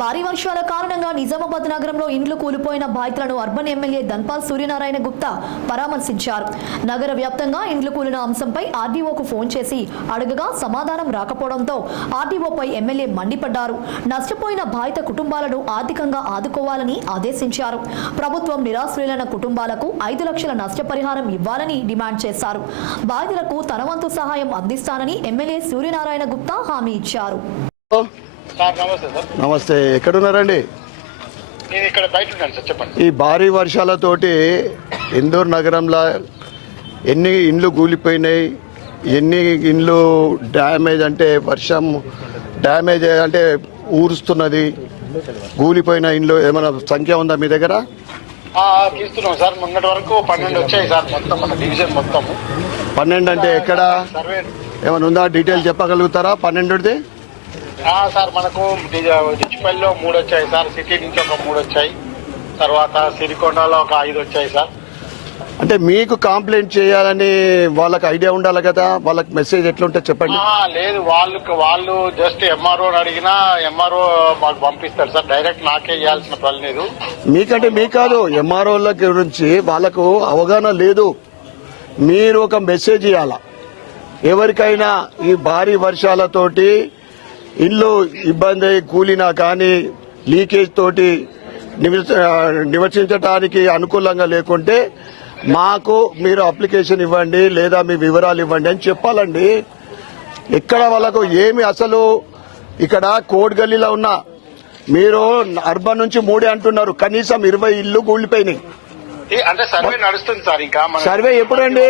భారీ వర్షాల కారణంగా నిజామాబాద్ నగరంలో ఇండ్లు కూలిపోయిన బాధితులను అర్బన్ ఎమ్మెల్యే ధన్పాల్ సూర్యనారాయణ గుప్తా పరామర్శించారు. నగర వ్యాప్తంగా ఇండ్లు కూలిన అంశంపై ఆర్డీఓకు ఫోన్ చేసి అడగగా సమాధానం రాకపోవడంతో ఆర్డీఓపై ఎమ్మెల్యే మండిపడ్డారు. నష్టపోయిన బాధిత కుటుంబాలను ఆర్థికంగా ఆదుకోవాలని ఆదేశించారు. ప్రభుత్వం నిరాశ్రయులైన కుటుంబాలకు 5 లక్షల నష్టపరిహారం ఇవ్వాలని డిమాండ్ చేశారు. బాధితులకు తన వంతు సహాయం అందిస్తానని ఎమ్మెల్యే సూర్యనారాయణ గుప్తా హామీ ఇచ్చారు. నమస్తే, ఎక్కడున్నారండి? నేను ఇక్కడ బయట ఉన్నాను సార్, చెప్పండి. ఈ భారీ వర్షాలతోటి ఇందూర్ నగరంలో ఎన్ని ఇండ్లు కూలిపోయినాయి, ఎన్ని ఇండ్లు డ్యామేజ్ అంటే వర్షం డ్యామేజ్ అంటే ఊరుస్తున్నది, కూలిపోయిన ఇండ్లు ఏమైనా సంఖ్య ఉందా మీ దగ్గర? తీస్తున్నాం సార్. మొన్నటి వరకు 12 వచ్చాయి సార్, మొత్తం మన డివిజన్ మొత్తం. 12 అంటే ఎక్కడ సర్వే ఏమైనా ఉందా? డీటెయిల్ చెప్పగలుగుతారా 12ది? సార్ మనకు డిచ్చిపల్లిలో 3 వచ్చాయి సార్, సిటీ నుంచి ఒక 3 వచ్చాయి, తర్వాత సిరికొండలో ఒక 5 వచ్చాయి సార్. అంటే మీకు కంప్లైంట్ చేయాలని వాళ్ళకి ఐడియా ఉండాలి కదా, వాళ్ళకి మెసేజ్ ఎట్లుంటే చెప్పండి. లేదు, వాళ్ళు జస్ట్ ఎంఆర్ఓ అడిగినా ఎంఆర్ఓ మాకు పంపిస్తారు సార్, డైరెక్ట్ నాకే ఇవ్వాల్సిన పని లేదు. మీకంటే మీ కాదు, ఎంఆర్ఓల గురించి వాళ్ళకు అవగాహన లేదు. మీరు ఒక మెసేజ్ ఇవ్వాల ఎవరికైనా. ఈ భారీ వర్షాలతోటి ఇల్లు ఇబ్బంది కూలినా కానీ లీకేజ్ తోటి నివసించడానికి అనుకూలంగా లేకుంటే మాకు మీరు అప్లికేషన్ ఇవ్వండి లేదా మీ వివరాలు ఇవ్వండి అని చెప్పాలండి. ఇక్కడ వాళ్ళకు ఏమి అసలు ఇక్కడ కోట్ గల్లీలో ఉన్నా మీరు అర్బన్ నుంచి 3 అంటున్నారు, కనీసం 20 ఇల్లు కూలిపోయినాయి. అంటే సర్వే నడుస్తుంది సార్. ఇంకా సర్వే ఎప్పుడండి?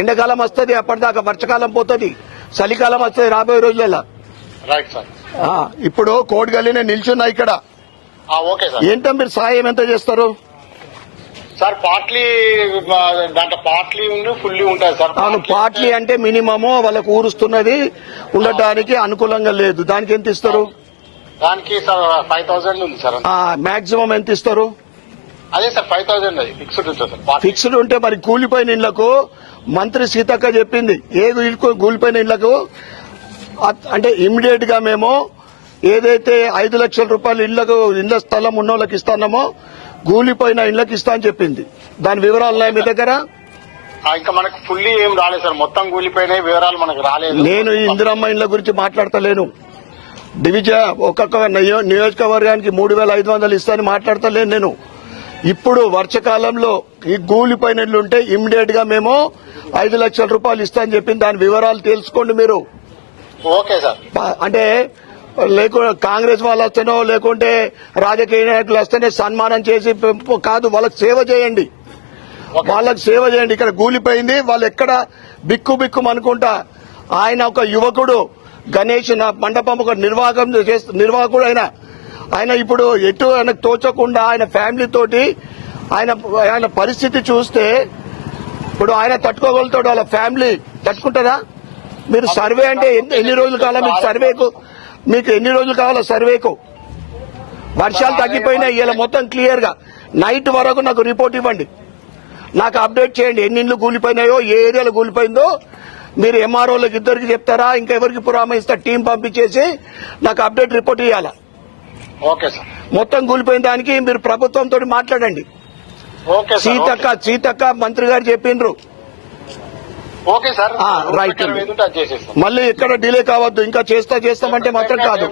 ఎండాకాలం వస్తుంది, అప్పటిదాకా వర్షకాలం పోతుంది, చలికాలం వస్తుంది రాబోయే రోజులలో. Right sir. ఇప్పుడు కోట్ గల్లీనే నిల్చున్నా ఇక్కడ. Okay sir. ఏంటో మీరు సాయం ఎంత చేస్తారు సార్? పార్ట్లీ దాంట్లో పార్ట్లీ ఫుల్లీ ఉంటుంది సార్. అవును, పార్ట్లీ అంటే మినిమము వాళ్ళకు ఊరుస్తున్నది ఉండటానికి అనుకూలంగా లేదు. దానికి ఎంత ఇస్తారు? దానికి సార్ 5000 ఉంది సార్. మాక్సిమం ఎంత ఇస్తారు? అదే సార్ 5000 అది ఫిక్స్డ్ ఉంటుంది సార్. ఫిక్స్డ్ ఉంటే మరి కూలిపోయిన ఇళ్లకు మంత్రి సీతక్క చెప్పింది, ఏ కూలిపోయిన ఇళ్లకు అంటే ఇమ్మీడియట్ గా మేము ఏదైతే 5 లక్షల రూపాయలు ఇళ్ల స్థలం ఉన్న వాళ్ళకి ఇస్తామో కూలిపోయిన ఇళ్లకు ఇస్తా అని చెప్పింది. దాని వివరాలు ఉన్నాయి మీ దగ్గర? ఇంకా మనకు ఫుల్లీ ఏం రాలేదు సార్, మొత్తం కూలిపోయినాయి, వివరాలు మనకు రాలేదు. నేను ఇందిరమ్మ ఇళ్ల గురించి మాట్లాడతలేను. డివిజన్ ఒక్కొక్క నియోజకవర్గానికి 3500 ఇస్తానని మాట్లాడతలేను నేను. ఇప్పుడు వర్షకాలంలో ఈ కూలిపోయిన ఇళ్లు ఉంటే ఇమ్మీడియట్ గా మేము 5 లక్షల రూపాయలు ఇస్తా అని చెప్పింది. దాని వివరాలు తెలుసుకోండి మీరు. Okay sir. అంటే లేకుంటే కాంగ్రెస్ వాళ్ళు వస్తేనో లేకుంటే రాజకీయ నాయకులు వస్తేనే సన్మానం చేసి కాదు, వాళ్ళకి సేవ చేయండి. వాళ్ళకి సేవ చేయండి. ఇక్కడ కూలిపోయింది, వాళ్ళు ఎక్కడ బిక్కు అనుకుంటా. ఆయన ఒక యువకుడు, గణేష్ మండపం ఒక నిర్వాహకుడు ఆయన ఇప్పుడు ఎటు ఆయనకు తోచకుండా ఆయన ఫ్యామిలీ తోటి ఆయన పరిస్థితి చూస్తే ఇప్పుడు ఆయన తట్టుకోగలుగుతాడు, వాళ్ళ ఫ్యామిలీ తట్టుకుంటారా? మీరు సర్వే అంటే ఎన్ని రోజులు కావాలా మీకు సర్వేకు? మీకు ఎన్ని రోజులు కావాలా సర్వేకు? వర్షాలు తగ్గిపోయినాయి, ఇలా మొత్తం క్లియర్ గా నైట్ వరకు నాకు రిపోర్ట్ ఇవ్వండి, నాకు అప్డేట్ చేయండి. ఎన్ని ఇండ్లు కూలిపోయినాయో, ఏ ఏరియాలో కూలిపోయిందో మీరు ఎంఆర్ఓలకు ఇద్దరికి చెప్తారా, ఇంకా ఎవరికి పురామయిస్తా టీం పంపించేసి నాకు అప్డేట్ రిపోర్ట్ ఇవ్వాలా. Okay sir. మొత్తం కూలిపోయిన దానికి మీరు ప్రభుత్వంతో మాట్లాడండి. సీతక్క మంత్రి గారు చెప్పిండ్రు. Okay sir. రైట్. మళ్ళీ ఇక్కడ డిలే కావద్దు, ఇంకా చేస్తామంటే మాత్రం కాదు.